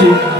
मावशी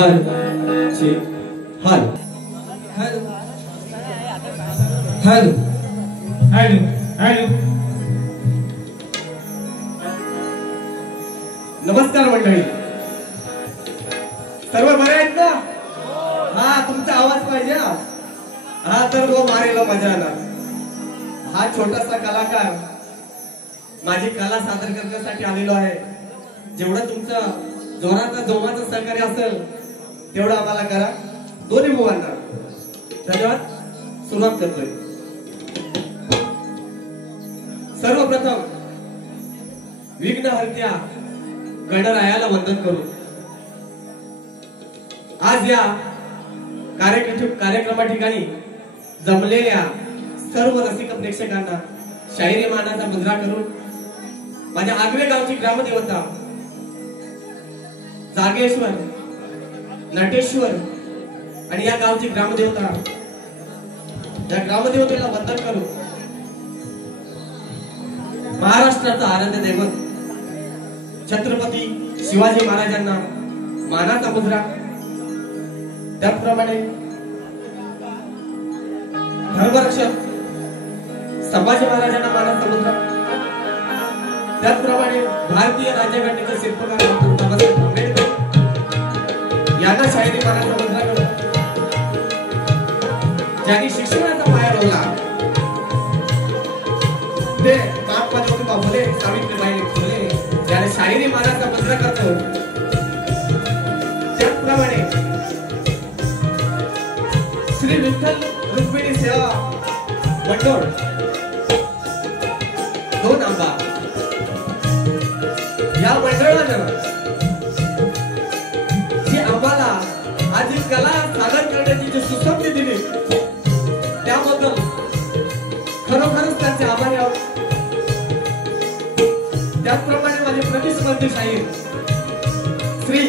हल चेक हल हल हल हॅलो हॅलो. नमस्कार मंडळी, सर्व बरे आहेत ना? हा, तुमचा आवाज पाहिजे ना. हा, तर वो मारेला मजा आला. हा छोटासा कलाकार माझी कला सादर करण्यासाठी आलेलो आहे. जेवढं तुमचं जोराचं जोमाचं सहकार्य असेल तेवढं आम्हाला करा. दोन्ही मुलांना धन्यवाद. सुरुवात करतोय. सर्वप्रथम विघ्नहर्त्या गणरायाला वंदन करू. आज या कार्यक्रमा ठिकाणी जमलेल्या सर्व रसिक प्रेक्षकांना शाहिरी मानाचा मुजरा करून माझ्या आगवे गावची ग्रामदेवता जागेश्वर, नटेश्वर आणि या गावची ग्रामदेवता, या ग्रामदेवतेला वंदन करू. महाराष्ट्राचा आराध्य दैवत छत्रपती शिवाजी महाराजांना मानाचा मुजरा, त्याचप्रमाणे धर्मरक्षक संभाजी महाराजांना मानाचा मुजरा, त्याचप्रमाणे भारतीय राज्यघटनेचे शिल्पकार डॉक्टर बाबासाहेब आंबेडकर यांना शाहिरी मानाचा मुजरा करू. ज्यांनी शिक्षणाचा पाया रोवला ते महात्मा ज्योतिबा फुले, सावित्रीबाई फुले याला शाहिरी मानाचा मुजरा करतो. त्याचप्रमाणे श्री विठ्ठल रुक्मिणी सेवा मंडळ दोन आंबा या मंडळानं जी आम्हाला आधी कला सादर करण्याची जी सुसंधी दिली त्याबद्दल खरोखरच त्यांचे आभारी आहोत. त्याचप्रमाणे माझे प्रतिस्पर्धी शाहीर श्री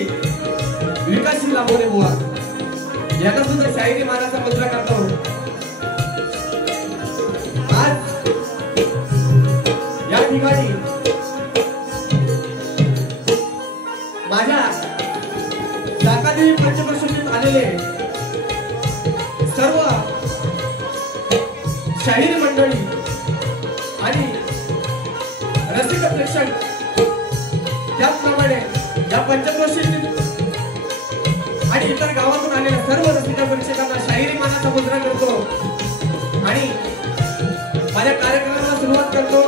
विकासशील आंबोरे बुवा यांना सुद्धा शाहिरी मानाचा मुजरा करतो. आज या ठिकाणी माझ्या शाकादेवी पंचक्रोशीत आलेले सर्व शाहिरी मंडळी आणि रसिक प्रेक्षक, त्याचप्रमाणे या पंचक्रोशीतील आणि इतर गावातून आलेल्या सर्व रसिक प्रेक्षकांना शाहिरी मानाचा मुजरा करतो आणि माझ्या कार्यक्रमाला सुरुवात करतो.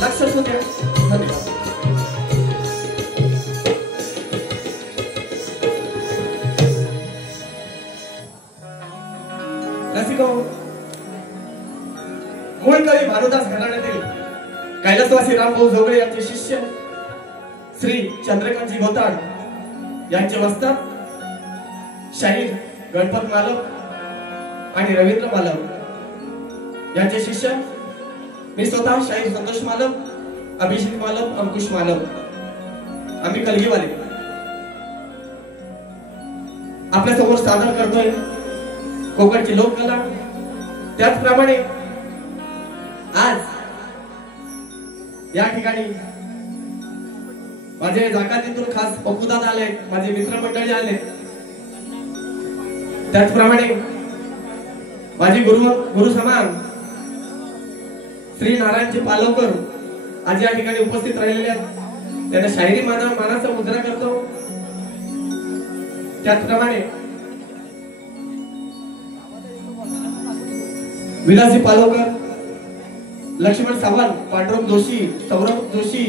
लक्ष असू द्या. धन्यवाद. रसिको, मूळ कवी भानुदास घराण्यातील कैलासवासी रामभाऊ जोगळे यांचे शिष्य श्री चंद्रकांतजी गोताड यांचे वस्ताद शाहीर गणपत मालव आणि रवींद्र मालव यांचे शिष्य मी स्वतः शाहीर संतोष मालव, अभिषेक मालव, अंकुश मालव, आम्ही कलगीवाले आपल्या समोर सादर करतोय कोकणची लोककला. त्याचप्रमाणे आज या ठिकाणी माझे जाकातीतून खास पप्पूदादा आले, माझे मित्रमंडळी आले, त्याचप्रमाणे माझी गुरु समान श्री नारायणजी पालवकर आज या ठिकाणी उपस्थित राहिलेले आहेत. त्यांना शाहिरी मानाचा मुजरा करतो. त्याचप्रमाणे विलासजी पालवकर, लक्ष्मण सावंत, पांडुरंग जोशी, सौरभ जोशी,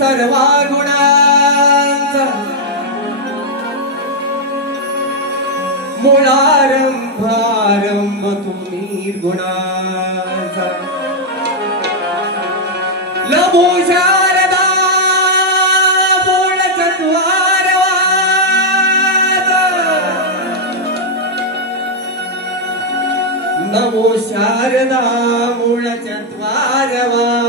सर्वा गुणांचा मूळारंभ आरंभ तू निर्गुणाचा नमो शारदा मूळ चत्वारवाचा नमो शारदा मूळ चत्वारवाचा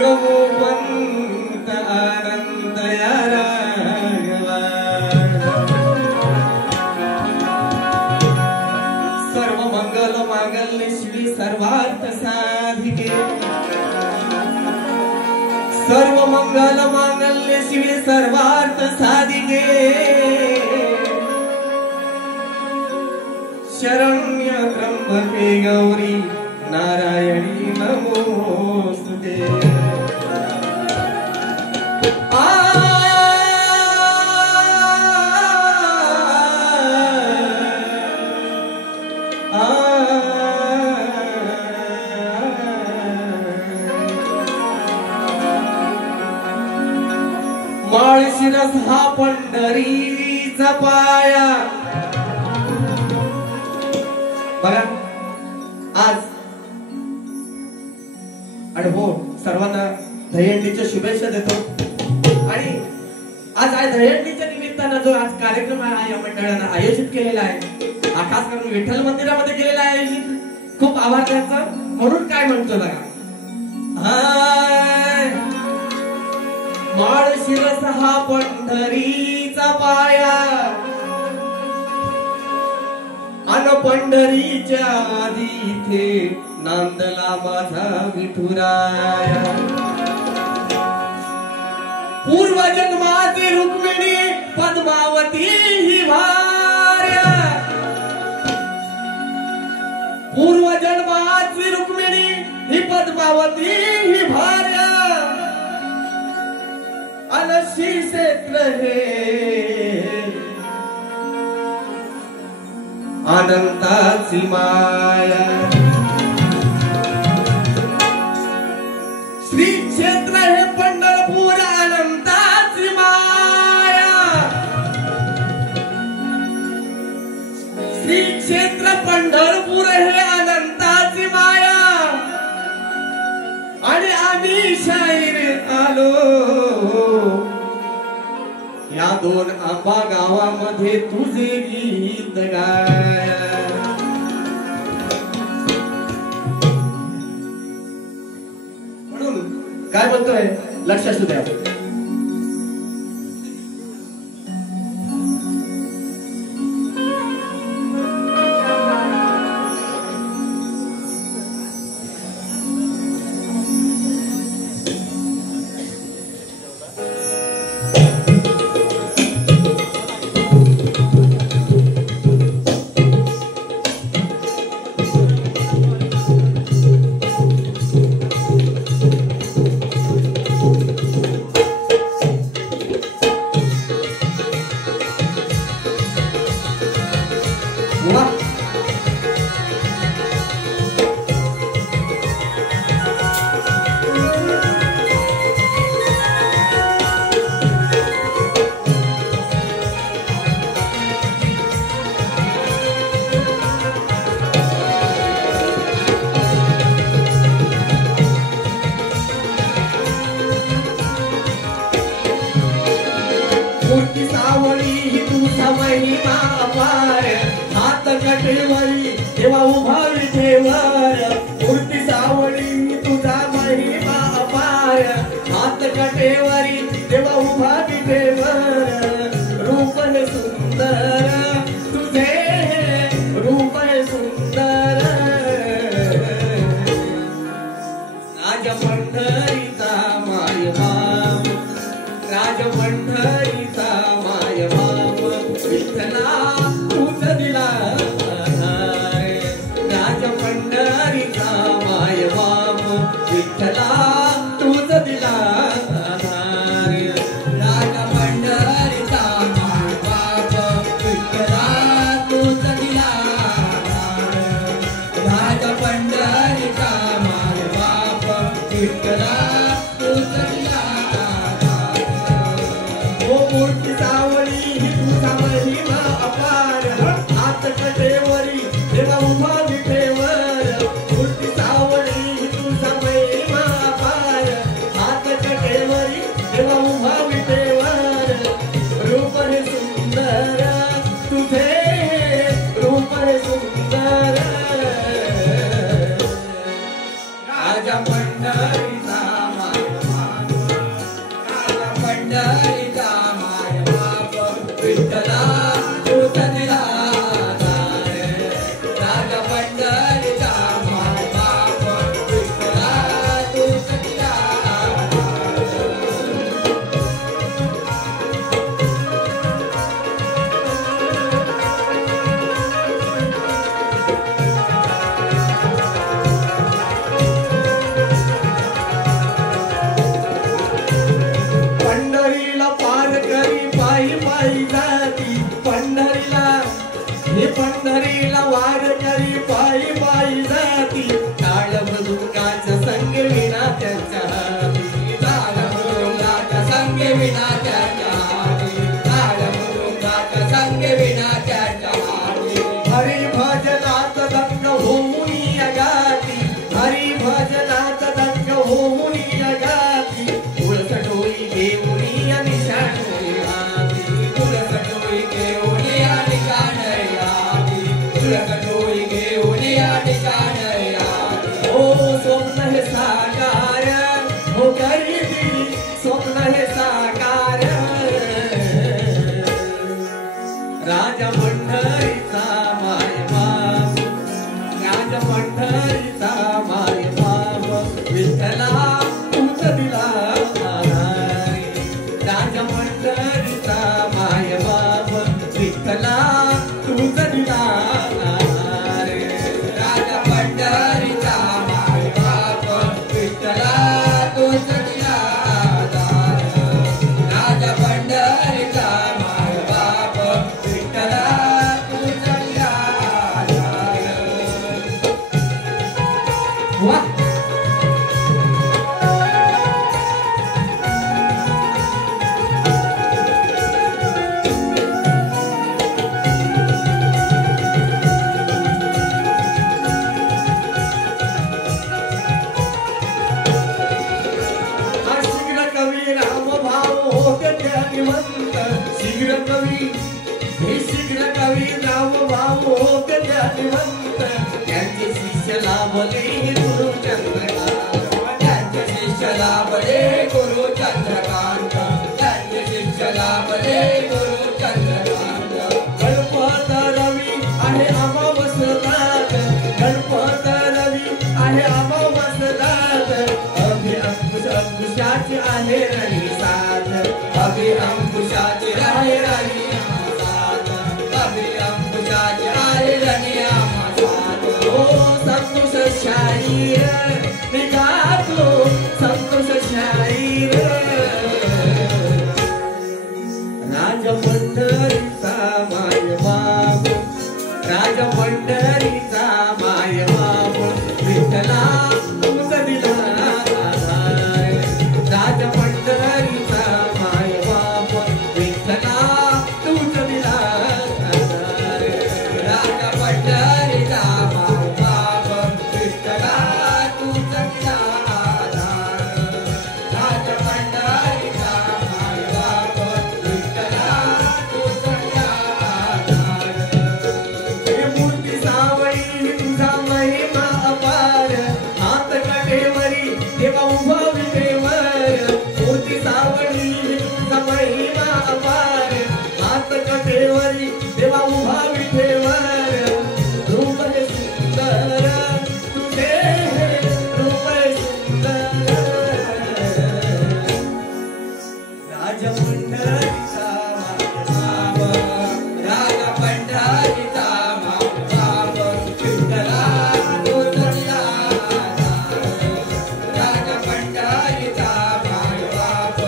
गमो पंत आनंद राघवा सर्व मंगल मांगल्य शिवी सर्वार्थ साधिके सर्व मंगल मांगल्य शिवी सर्वार्थ साधिके शरण्य त्र्यंबके गौरी नारायणी नमोस्तुते माळशिरस हा पंढरीचा पाया बघा आज आणि हो सर्वांना दहीहंडीच्या शुभेच्छा देतो आणि आज दहीहंडीच्या निमित्तानं जो आज कार्यक्रम आहे या मंडळानं आयोजित केलेला आहे हा खास करून विठ्ठल मंदिरामध्ये केलेला आहे आयोजित खूप आभार त्यांचा म्हणून काय म्हणतो बघा माळशिरस हा पंढरीचा पाया अन पंढरीच्या आधी इथे नांदला माझा विठुराया पूर्वजन्माची रुक्मिणी पद्मावती ही भार्या पूर्वजन्माची रुक्मिणी ही पद्मावती ही भार्या अनशी क्षेत्र हे अनंताची माया श्री क्षेत्र हे पंढरपूर अनंताची माया श्री क्षेत्र पंढरपूर हे अनंताची माया आणि आम्ही शाहीर आलो या दोन आंबा गावामध्ये तुझे गीत गाया म्हणून काय म्हणतोय लक्ष असू द्या देवा उभा विठेवर मूर्ती सावळी तुझा महिमा अपार हात कटेवरी देवा उभा विठेवर रूप हे सुंदर तुझे रूप हे सुंदर राज पंढरीचा माय बाप राज पंढरीचा माय बाप विठ्ठला तूच दिला पंढरीचा माय बाप विठ्ठला तूच दिला राज पंढरीचा माय बाप विठ्ठला तूच दिला राज पंढरीचा माय बाप पंढरीचा माय बाप विठ्ठला तूच दिला दार राजा पंढरीचा माय बाप विठ्ठला तूच दिला पंढरीला पार करी पायी पायी जाती पंढरीला हे पंढरीला वार करी पायी पायी जाती टाळ मृदुंगाच्या संग विना त्याच्या हाती ताल मृदुंगाच्या संगे विना त्याच्या हाती ताल मृदुंगाच्या संगे विना त्याच्या हाती हरी भजनात दंग होऊन गाती हरी भजनात दंग होऊन गाती तुळस डोळी घेऊन निशाण तुळस डोळी घेऊन या निशाण यावी तुळस डोळी घेऊन या निशाण यावी ओ स्वप्न हे साकार हो करी स्वप्न हे साकार राजा पंढरीचा माय बाप राजा पंढरीचा माय बाप विठ्ठला तूच दिला राजा पंढरीचा माय बाप विठ्ठला तूच दिला राजा पंढरीचा माय बाप विठ्ठला तूच दिला दार राजा पंढरीचा माय बाप विठ्ठला तूच दिला दार वाह शीघ्र कवी राम भाव होते त्या निवंत शीघ्र कवी हे शीघ्र कवी राम भाव होते त्या निवंत त्यांचे शिष्य लाभले गुरु चंद्रकांत त्यांचे शिष्य लाभले गुरु चंद्रकांत त्यांचे शिष्य लाभले गुरु चंद्रकांत गणपत रवी आहे अमावस्यात गणपत रवी आहे अमावस्यात अभि अंकुशाची आहे रणी साथ अभि अंकुशाची आहे रणी साथ अभि अंकुशाची आहे रणी साथ ओ संतोष शाहीर निघातो संतोष शाहीर राजा पंढरीचा माय बाप राजा पंढरीचा माय बाप विठ्ठला तूच दिला राजा पंढरीचा माय बाप विठ्ठला तूच दिला राजा पंढरीचा माय बाप विठ्ठला तूच दिला राजा पंढरीचा माय बाप विठ्ठला तूच दिला हे मूर्ती सावळी तुझा महिमा अपार हात काठेवरी देवा उभा विटेवर मूर्ती सावळी तुझा महिमा अपार हात काठेवरी देवा उभा विटेवर रूप हे सुंदर तुझे रूप हे सुंदर राजा पंढरीचा माय बाप राजा पंढरीचा माय बाप विठ्ठला तूच दिला राजा पंढरीचा माय बाप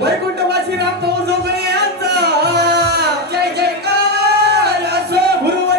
वैकुंठवासी रामभाऊ जोगळे यांचा जय जयकार असो गुरुवर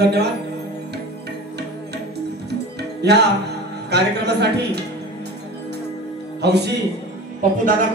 धन्यवाद. या कार्यक्रमासाठी हौशी पप्पू दादा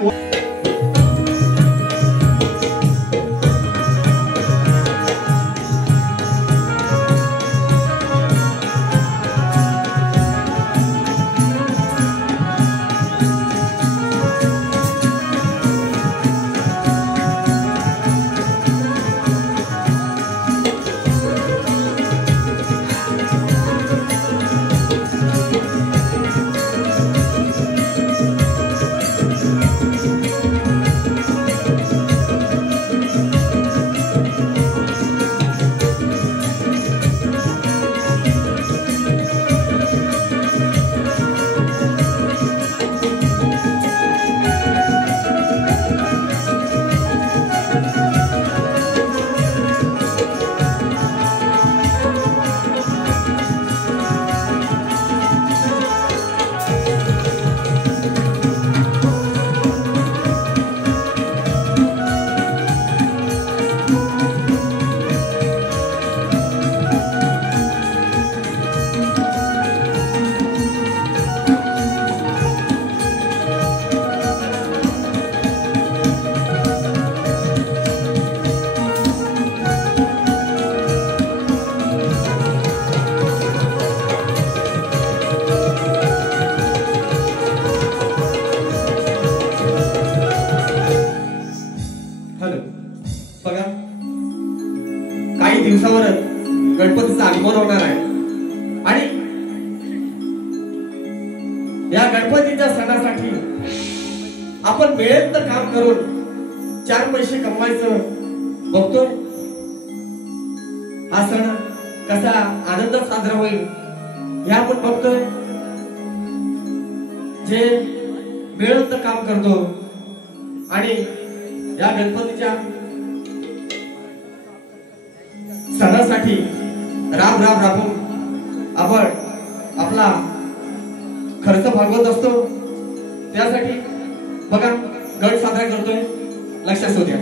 दिवसावरच गणपतीचं आगमन होणार आहे आणि या गणपतीच्या सणासाठी आपण मिळेल तर काम करून 4 पैसे कमवायचं बघतोय. हा सण कसा आनंदात साजरा होईल हे आपण बघतोय. जे मिळेल तर काम करतो आणि या गणपतीच्या सणासाठी राबून आपण आपला खर्च भागवत असतो. त्यासाठी बघा गण साजरा करतोय. लक्षात असू द्या.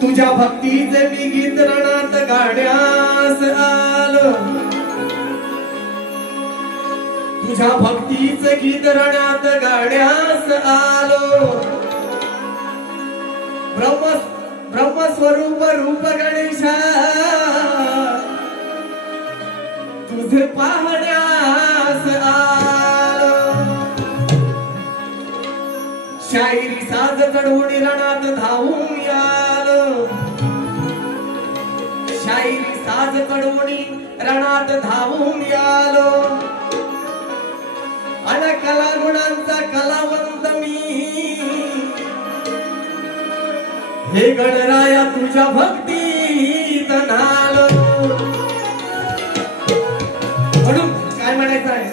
तुझ्या भक्तीचे मी गीत रणात गाण्यास आलो, तुझ्या भक्तीचे गीत रणात गाण्यास आलो. ब्रह्मस्वरूप रूप गणेशा तुझे पाहण्यास आलो. शायरी साज चढवून रणात धावून आलो, शायरी साज चढवून रणात धावून आलो. अन कला गुणांचा कलावंत मी, हे गणराया तुझ्या भक्तीत नालो. म्हणून काय म्हणायचं आहे,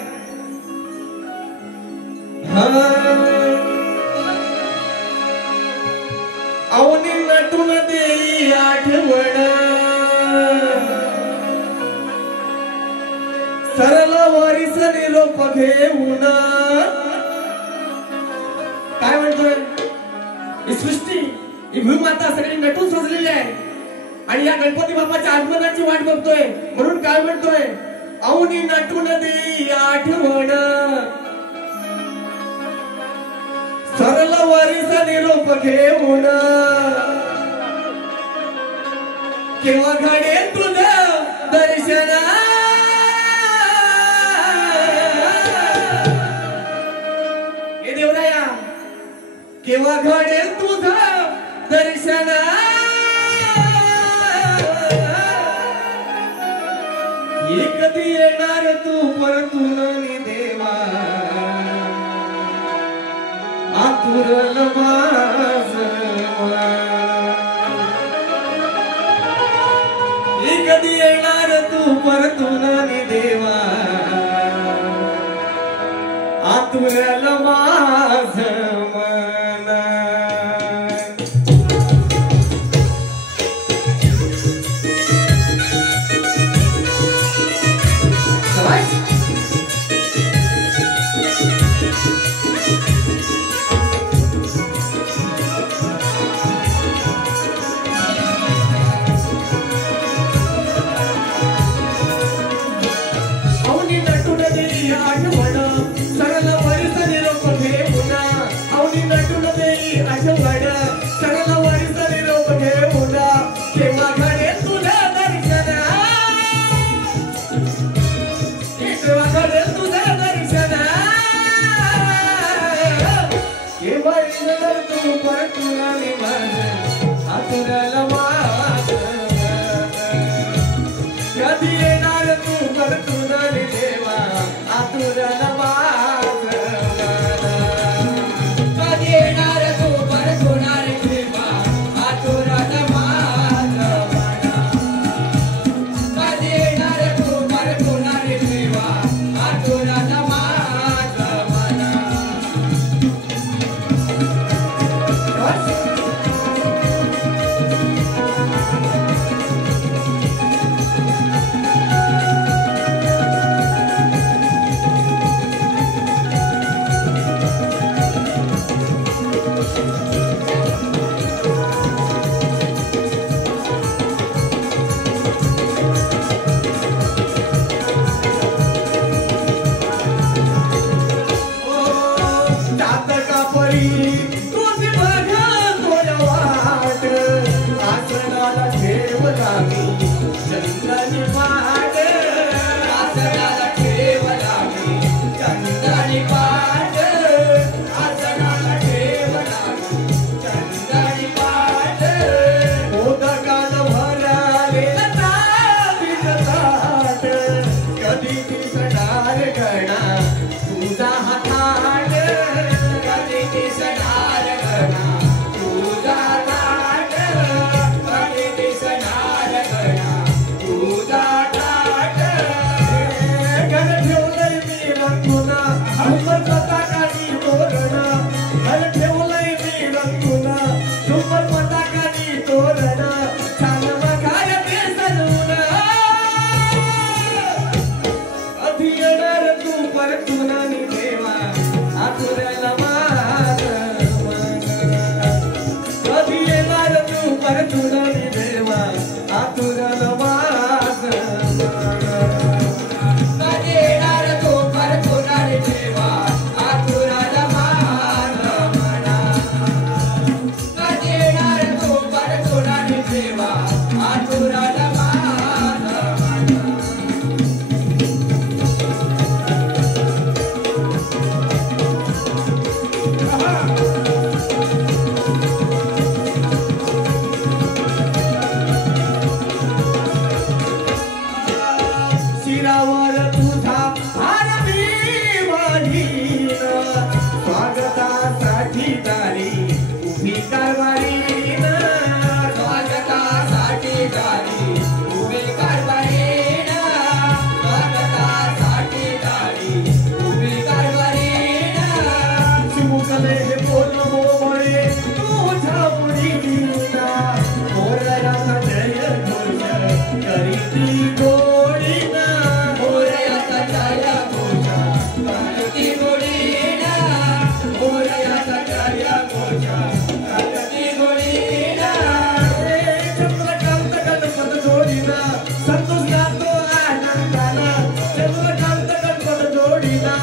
अवनी नटून देई आठवण, सरल वारीस निरोप घेऊन. काय म्हणतोय, ही सृष्टी ही भूमाता सगळी नटून सजलेली आहे आणि या गणपती बाप्पाच्या आगमनाची वाट बघतोय. म्हणून काय म्हणतोय, अवनी नटून देई आठवण, सरल वारीचा निरोप घेऊन. केव्हा घडेल तुझं दर्शन, हे देवराया केव्हा घडेल तुझं दर्शन. कधी येणार तू परतून देवा, आतुरल माझ कधी येणार तू परतून देवा, आतुरल माझ मन. तुझी बघा परतुरा देवा आतुरल वास कधी येणार तू परतुरा देवा आतुरल वास कधी येणार तू परतुरा देवा आतुरल शिरावर तुझा भारती वाढीन स्वागतासाठी दारी उभी कारभारीन स्वागतासाठी दारी उभी कारभारीन स्वागतासाठी दारी उभी कारभारीन चिमुकले हे बोल मोळे तुझ्या मुलीना मोरयाचा जय घोष करीती गोडीना मोरयाचा जय घोष करती गोडीना मोरयाचा जय घोष करती गोडीना चंद्रकांत गणपत जोडीना संतोष गातो आनंदाना चंद्रकांत गणपत जोडीना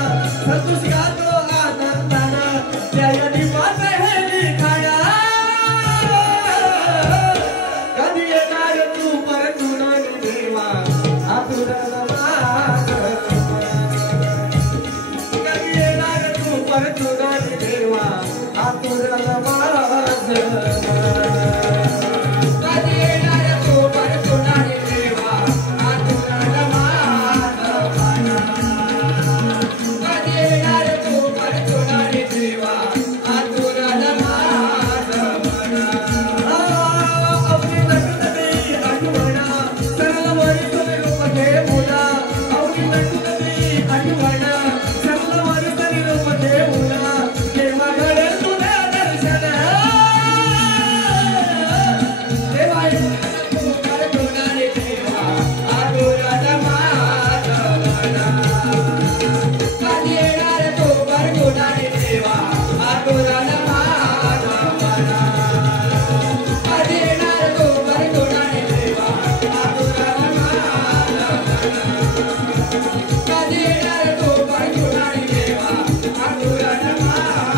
संतोष गातो आनंदाना जय दीपात हे लिखाया कधी येणार तू परतून देवा आतुरल वास कधी येणार तू परतून देवा आतुरल वास कधी येणार तू परतुरा देवा आतुरल वास कधी येणार तू परतुरा देवा आतुरल वास अवनी लग्नदी आठवणा सरळ वरिष्ठ रूप घे मुला अवनी लग्नदी आठवणा सरळ वरिष्ठ रूप घे मुला केव्हा घडे तुझे दर्शन देवा तू परतुरा देवा आतुरल वास कधी येणार तू परतुरा देवा आतुरल वास कधी येणार तू परतुरा देवा आतुरल वास कधी येणार तू परतुरा देवा आतुरल वास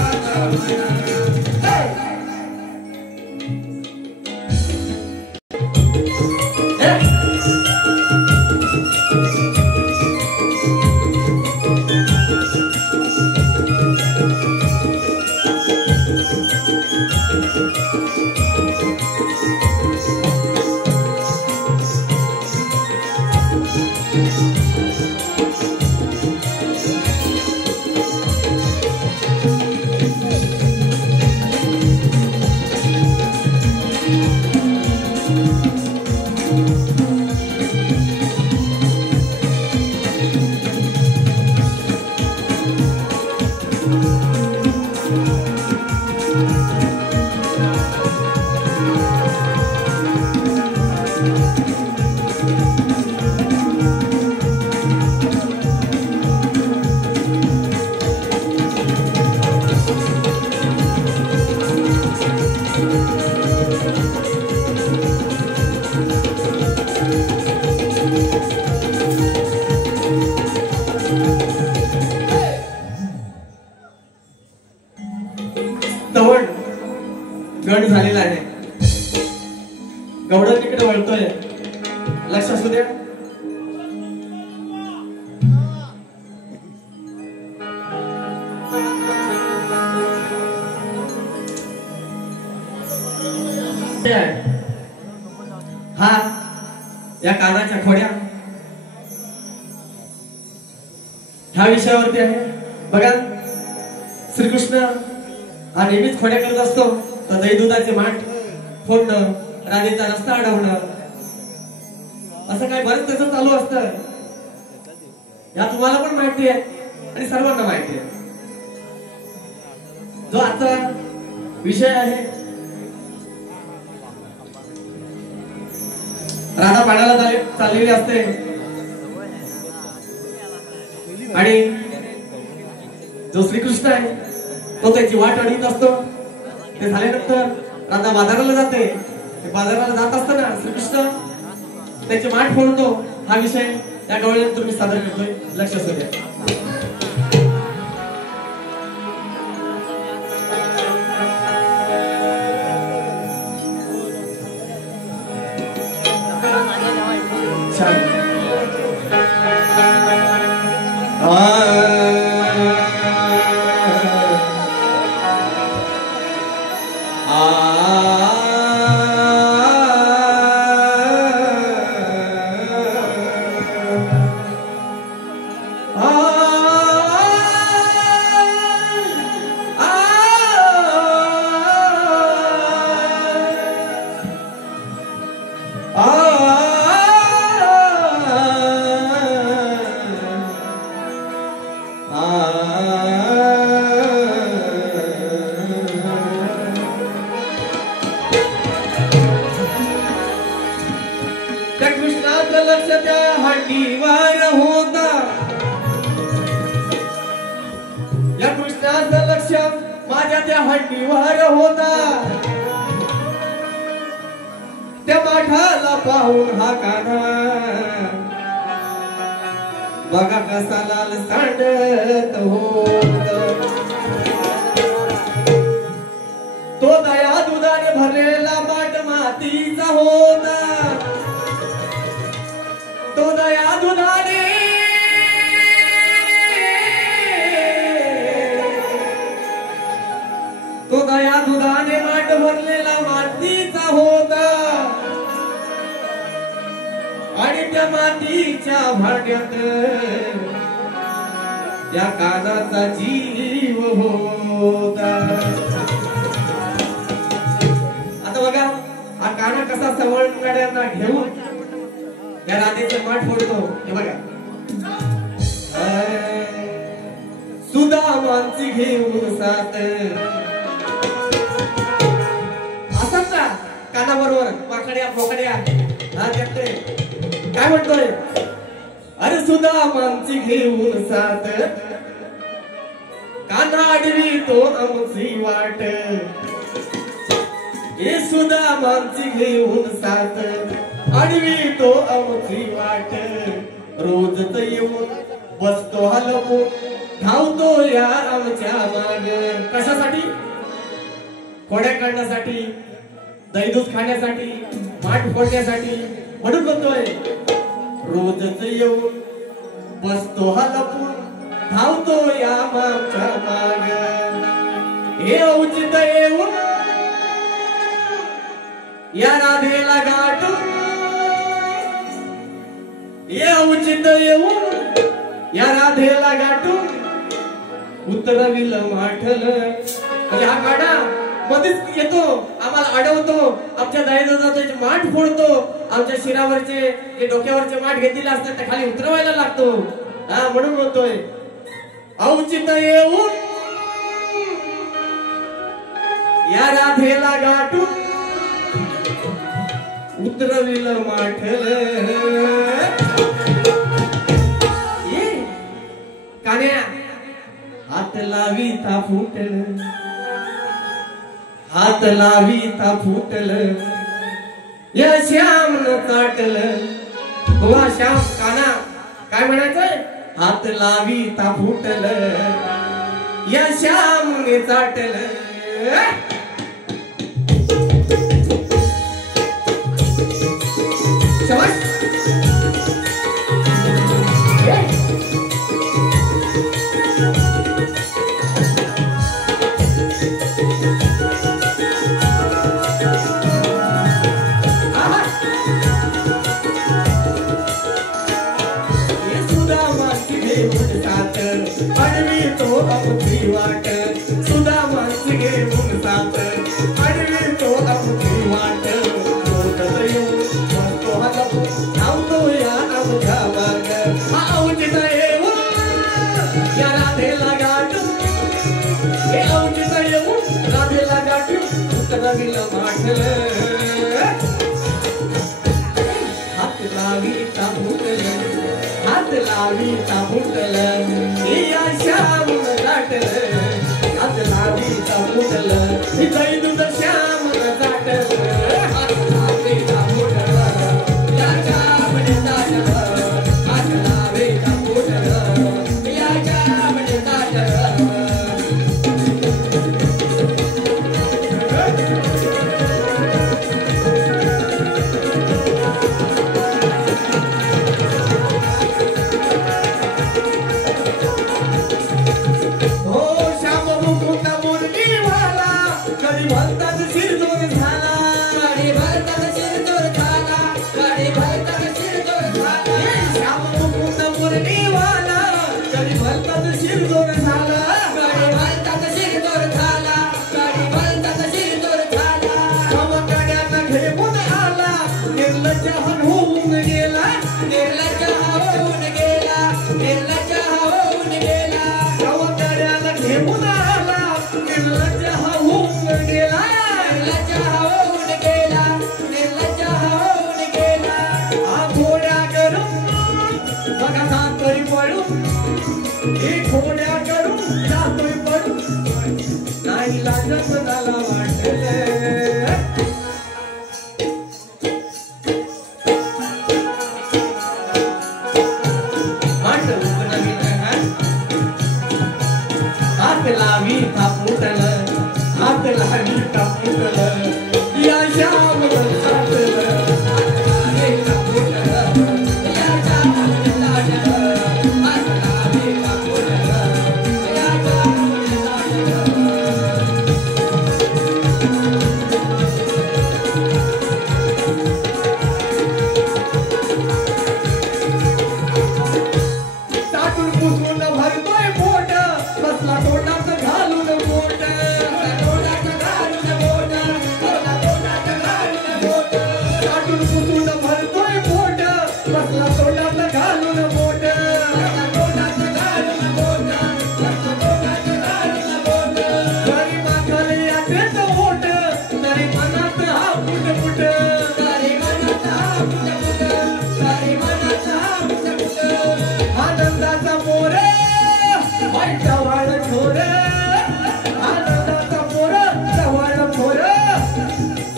तवण गण झालेला आहे गवडण तिकडे वळतोय लक्ष असू द्या हा या कानाच्या खोड्या ह्या विषयावरती आहे बघा श्रीकृष्ण हा नेहमीच खोड्या करत असतो तर दही दुधाचे माठ फोडणं राधेचा रस्ता अडवणं असं काय बरंच त्याचं चालू असतं या तुम्हाला पण माहिती आहे आणि सर्वांना माहिती आहे जो आजचा विषय आहे राधा पाण्याला चाललेली असते आणि जो श्रीकृष्ण आहे तो त्याची वाट अडीत असतो ते झाल्यानंतर राधा बाजाराला जाते बाजाराला जात असताना श्रीकृष्ण त्याचे माठ फोडतो हा विषय त्या डोळ्यात तुम्ही सादर करतोय. लक्ष असू द्या. त्या माठाला पाहून हा कान्हा बघा कसा लाल सांडत होता. तो दया दुधाने भरलेला माठ मातीचा होता. तो दया दुधाने माठ भरलेला मातीचा होता. आणि त्या मातीच्या भांड्यात त्या कानाचा जीव होता. आता बघा हा काना कसा सवंगड्यांना घेऊन त्या राधेचे माठ फोडतो. हे बघा सुदामांची घेऊन साथ असत ना काना बरोबर पाकड्या पोकड्या हा त्याकडे काय म्हणतोय. अरे सुदामांची घेऊन साथ काना आडवी तो आमची वाट. हे सुदामांची घेऊन साथ आडवी तो आमची वाट. रोजच येऊन बसतो हलवून धावतो या आमच्या माग. कशासाठी? खोड्या काढण्यासाठी, दैदूत खाण्यासाठी, माठ फोडण्यासाठी. म्हणून म्हणतोय रोजच येऊन बसतो हलवून धावतो या आमच्या माग. हे औचित येऊन या राधेला गाठून. हे औचित येऊन या राधेला गाठून उतरविल माठल. म्हणजे हा काढा मध्येच येतो, आम्हाला अडवतो, आमच्या दैदाचे माठ फोडतो, आमच्या शिरावरचे जे डोक्यावरचे माठ घेतलेले असतात ते खाली उतरवायला लागतो. हा म्हणून म्हणतोय औचित येऊन या राधेला गाठून उतरविल माठल. कान्या हात लावी था फुटल, हात लावी था फुटल, या श्याम न चाटल. वा श्याम काना काय म्हणायचंय. हात लावी था फुटल, या श्याम ने चाटल. शाबास. अडवी तो आमची वाट. सुदामांची घेऊन साथ अडवी तो आमची वाट. रोजच येऊन बसतो हलवून धावतो या आमच्या माग. हा औचित येऊन या राधेला गाठून. हे औचित येऊन राधेला गाठून उतरविल माठल. हात लावी ता फुटल, हात लावी ता फुटल, या श्याम चाटल. हात लावी ता फुटल, दैदूत श्याम चाटल.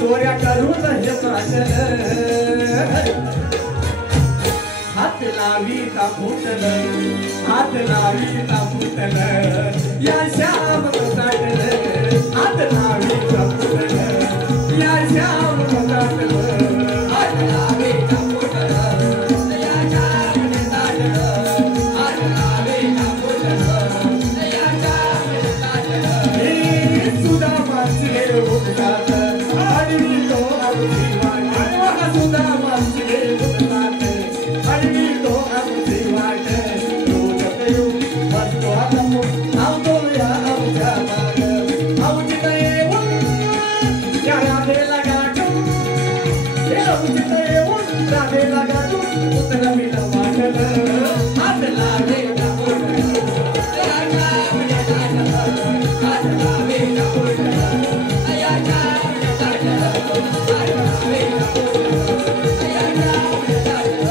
चोऱ्या करून हे पाटल हात लावी फुटल हात लावी फुटल या श्याम साटल हात लावी फुटल या श्याम साटल हात लावी फुटल या श्याम साटल हात लावी फुटल या श्याम साटल हे सुधा मांजले उठतात आणि तो आमची वाट सुधा मांजले उठतात आणि तो आमची वाट रोज येऊ बसतो आपण आवतो या आमच्या माग आवतीत येऊन या राधेला गाठून हे आवतीत येऊन राधेला गाठून उतरविला वाटल हात लावे या श्याम साटल हात लावी फुटल या श्याम साटल हात लावी फुटल या श्याम साटल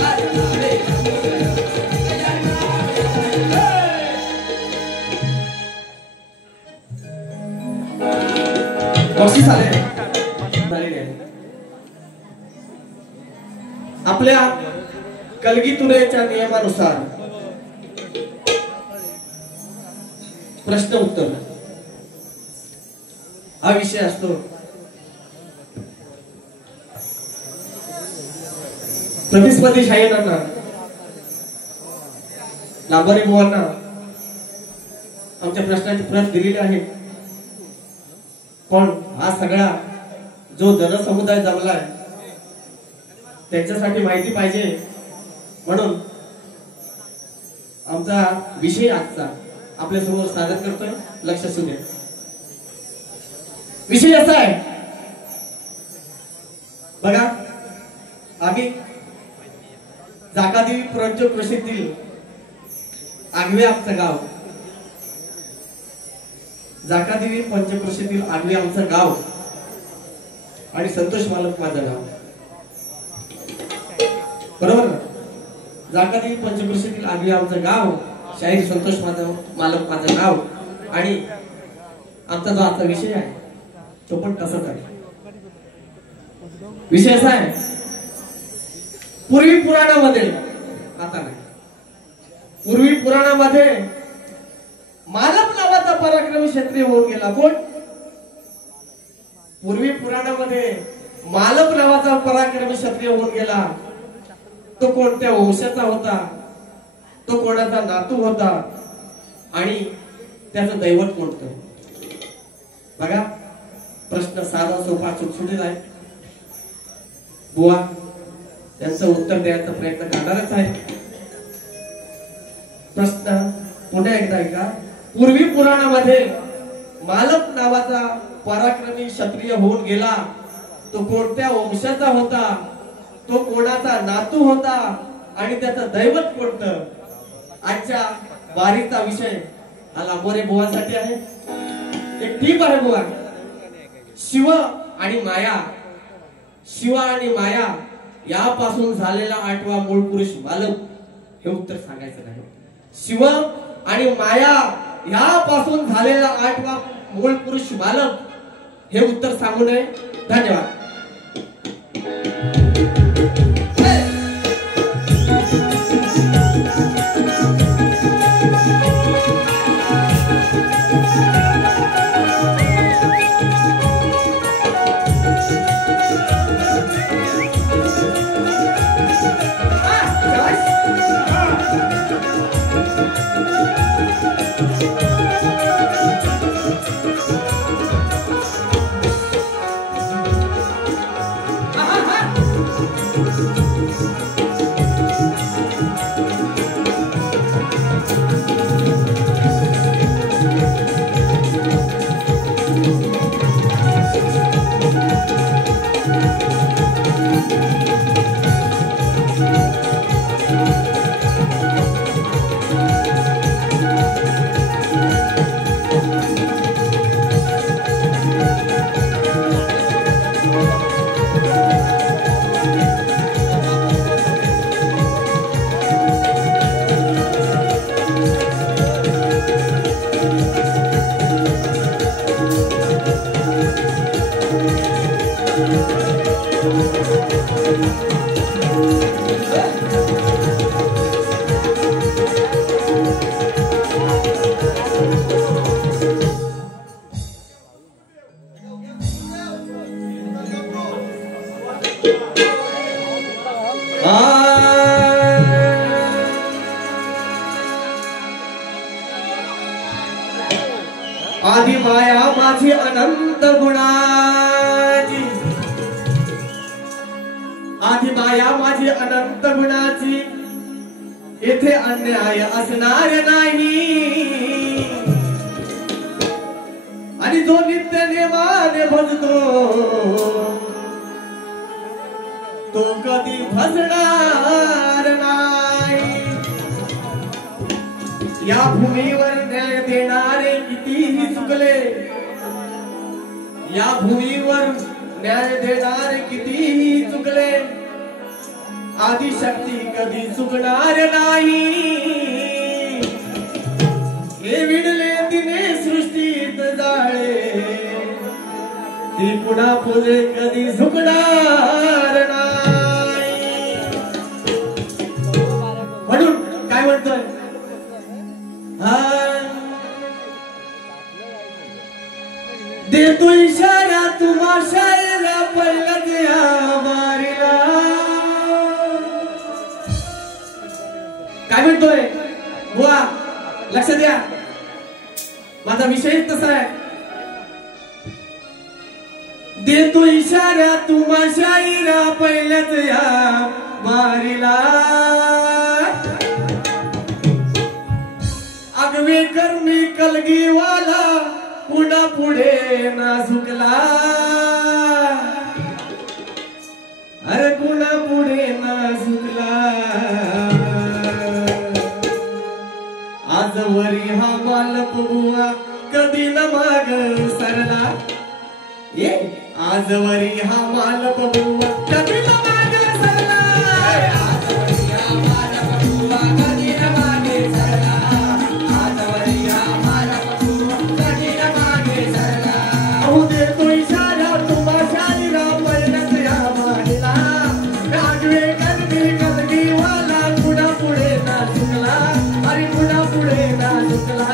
हात लावी फुटल या श्याम बक्षीस झालेले आहे. आपल्या कलगीतुरेच्या नियमानुसार प्रश्न उत्तर हा विषय असतो. प्रतिस्पर्धी शाहीरांना लांबारी बुवांना आमच्या प्रश्नाची प्रत दिलेली आहे. पण हा सगळा जो जनसमुदाय जमलाय त्यांच्यासाठी माहिती पाहिजे म्हणून आमचा विषय आजचा आपल्या समोर सादर करतोय. लक्ष असू दे. विषय असा आहे बघा. आम्ही जाकादेवी पंचक्रोशीतील आगवे आमचं गाव जाकादेवी पंचक्रोशीतील आगवे आमचं गाव आणि संतोष मालक माझं गाव बरोबर ना. जाकादेवी पंचक्रोशीतील आगवे आमचं गाव शाहीर संतोष मालक माझं गाव आणि आमचा जो आजचा विषय आहे तो पण तसाच आहे. विषय असा आहे पूर्वी पुराणामध्ये आता नाही पूर्वी पुराणामध्ये मालक नावाचा पराक्रमी क्षत्रिय होऊन गेला. कोण? पूर्वी पुराणामध्ये मालक नावाचा पराक्रमी क्षत्रिय होऊन गेला. तो कोणत्या वंशाचा होता, तो कोणाचा नातू होता आणि त्याचं दैवत कोणतं? बघा प्रश्न साधा सोपा सुटसुटीत आहे. बुवा त्यांचं उत्तर द्यायचा प्रयत्न करणारच आहे. प्रश्न पुन्हा एकदा ऐका. पूर्वी पुराणामध्ये मालक नावाचा पराक्रमी क्षत्रिय होऊन गेला. तो कोणत्या वंशाचा होता, तो कोणाचा नातू होता आणि त्याचं दैवत कोणतं? आजच्या बारीचा विषय हा लांबोरे बुवांसाठी आहे. एक टीप आहे बुवा. शिव आणि माया, शिव आणि माया यापासून झालेला आठवा मूळ पुरुष बालक हे उत्तर सांगायचं नाही. शिव आणि माया यापासून झालेला आठवा मूळ पुरुष बालक हे उत्तर सांगू नये. धन्यवाद. आधी माया माझी अनंत गुणाची, आधी माया माझी अनंत गुणाची, येथे अन्याय असणार नाही। आणि जो नित्य नेमाने भजतो तो कधी फसणार नाही। या भूमीवर न्याय देणारे कितीही चुकले, या भूमीवर न्याय देणारे कितीही चुकले, आदिशक्ती कधी चुकणार नाही। हे विडले तिने सृष्टीत जाळे, ती पुन्हा पुढे कधी झुकणार नाही। म्हणून काय म्हणतोय, देतो इशारा तुम्हा शायरा पहिलाच या मारीला। काय म्हणतोय बुवा, लक्ष द्या, माझा विषय तसा आहे। देतो इशारा तुम्हा शायरा पहिल्याच या मारीला। आगवे कर्मी कलगीवाला पुन्हा पुढे ना झुकला, अरे पुन्हा पुढे ना झुकला। आजवरी हा मालप बुवा कधी न माग सरला, ये आजवरी हा मालप बुवा कधी न माग सरला। आजवरी हा मालप बुवा कधी न मागे सरला, आजवरी हा मालप बुवा कधी न मागे सरला। अहो देतो इशारा तुम्हा शायरा पहिल्याच या मारीला। आगवे कर्मी कलगीवाला पुन्हा पुढे ना झुकला, अरे पुन्हा पुढे ना झुकला।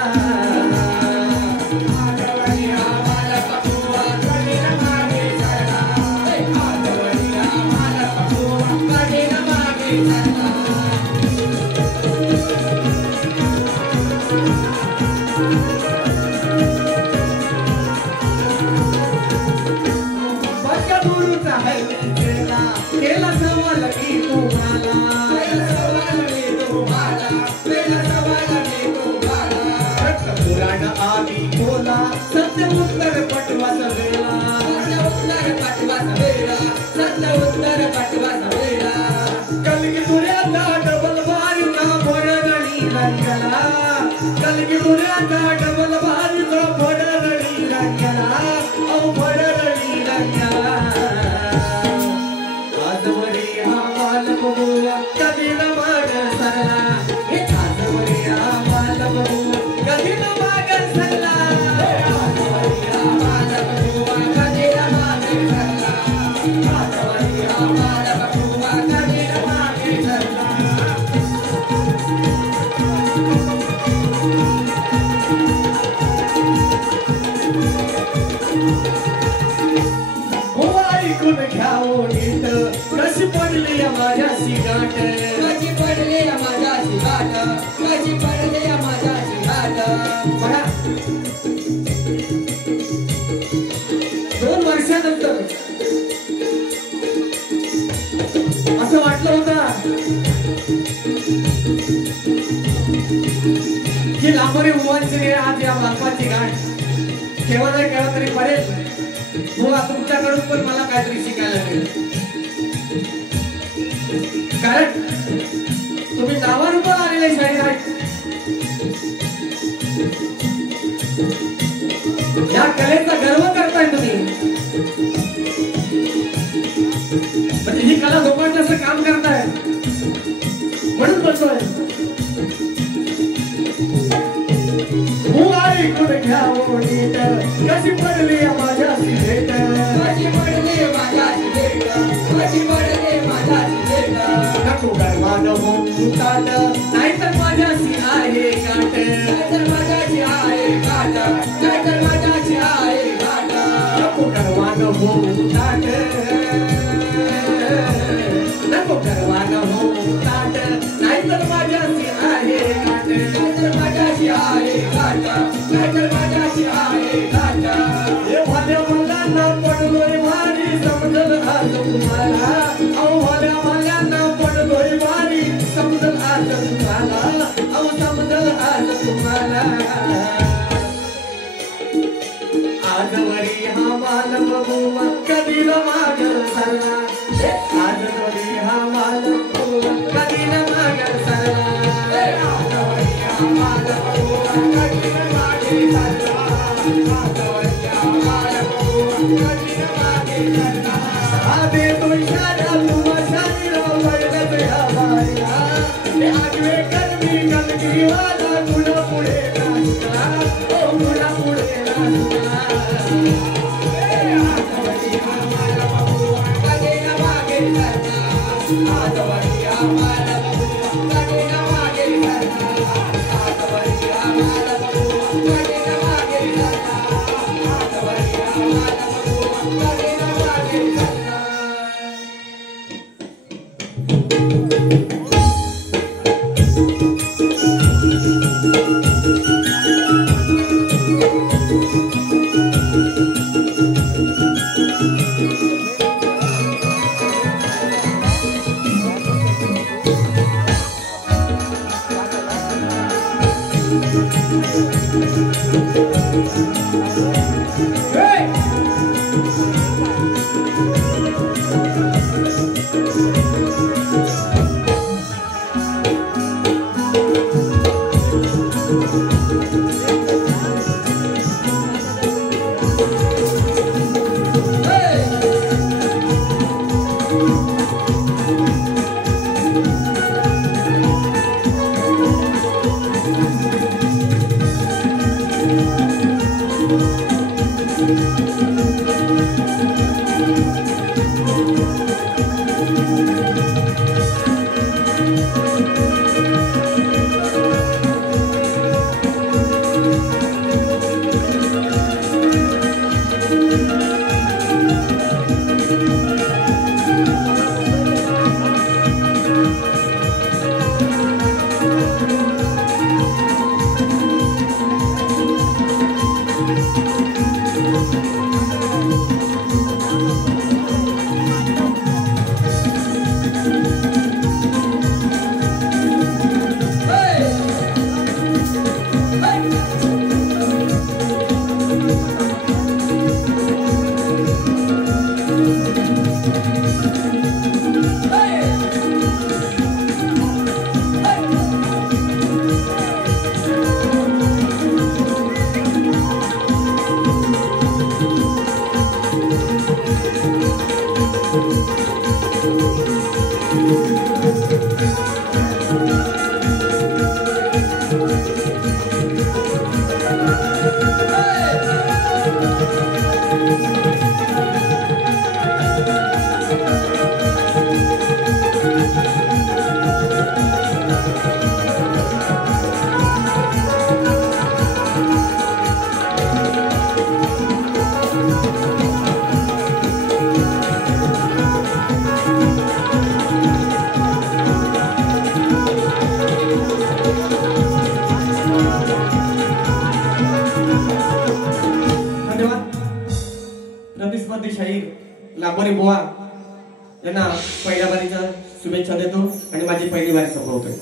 आजवरी हा मालप बुवा कधी न मागे सरला, आजवरी हा मालप बुवा कधी न मागे सरला। गुरुचा है केला, केला सवाल की तुम्हाला, केला सवाल मी तुम्हाला, केला सवाल मी तुम्हाला। पुराण आधी बोला, सत्य उत्तर पटवा सवेला, सत्य उत्तर पटवा सवेला, सत्य उत्तर पटवा सवेला। कलगी दुर्याचा डबल बारीचा फोडणी रंगला, कलगी दुर्याचा डबल बारीचा फोडणी रंगला, अहो फोडणी रंगला। आजवरी हा मालप बुवा कधी न माग सरला, हे आजवरी हा मालप बुवा कधी न माग सरला। आजवरी हा मालप बुवा कधी न माग सरला, आजवरी हा मालप बुवा कधी न माग सरला। ऐकून घ्यावं नीट, कशी पडली माझ्याशी गाठ, कशी पडली माझ्याशी गाठ, कशी पडली माझ्याशी गाठ। बघा 2 वर्षानंतर असं वाटलं होतं की लांबरी उमवायची आज या बापाची गाठ केव्हा ना केव्हा तरी पडेल। बुवा तुमच्याकडून पण मला काहीतरी शिकायला मिळेल, कारण तुम्ही नावारूपाला आलेले शाहीर आहेत। या कलेचा गर्व करताय तुम्ही, म्हणजे ही कला जोपासण्याचं काम करताय, म्हणून बोलतोय। ऐकून घ्यावं नीट, कशी पडली माझ्याशी भेट, कशी पडली माझ्या कशी पडते माझ्याशी भेट नको गर्वान होऊ ताट नाहीतर माझ्याशी आहे गाठ नाहीतर माझ्याशी आहे गाठ नाहीतर माझ्याशी आहे गाठ नको गर्वान होऊ ताट नको गर्वान होऊ ताट नाहीतर माझ्याशी आहे गाठ नाहीतर माझ्याशी आहे गाठ नाहीतर माझ्याशी आहे गाठ हे भाल्या भाल्यांना पडलोय भारी समजल आज तुम्हाला अहो भाल्या भाल्यांना पडलोय भारी समजल आज तुम्हाला अहो समजल आज तुम्हाला आजवरी हा माल बघू कधी न मागल सरला आजवरी हा माल बघू कधी न मागल सरला आजवरी हा माल बघू कधी न मागे सरला आजवरी हा माल बघू कधी न मागे सरला आदे तो इशारा तुम शरीर पडत ह्या बाईला हे आगवे कलमी कलगी वाला तुला पुढे नाचला ओ तुला पुढे नाचला आजवरी हा माल बघू कधी न मागे सरला आजवरी हा माल बघू कधी न मागे सरला आजवरी हा माल बघू कधी न मागे सरला आजवरी हा माल बघू कधी न मागे सरला प्रतिस्पर्धी शाहीर लांबोनी बुवा यांना पहिल्या बारीच्या शुभेच्छा देतो आणि माझी पहिली बारी सफल होतोय.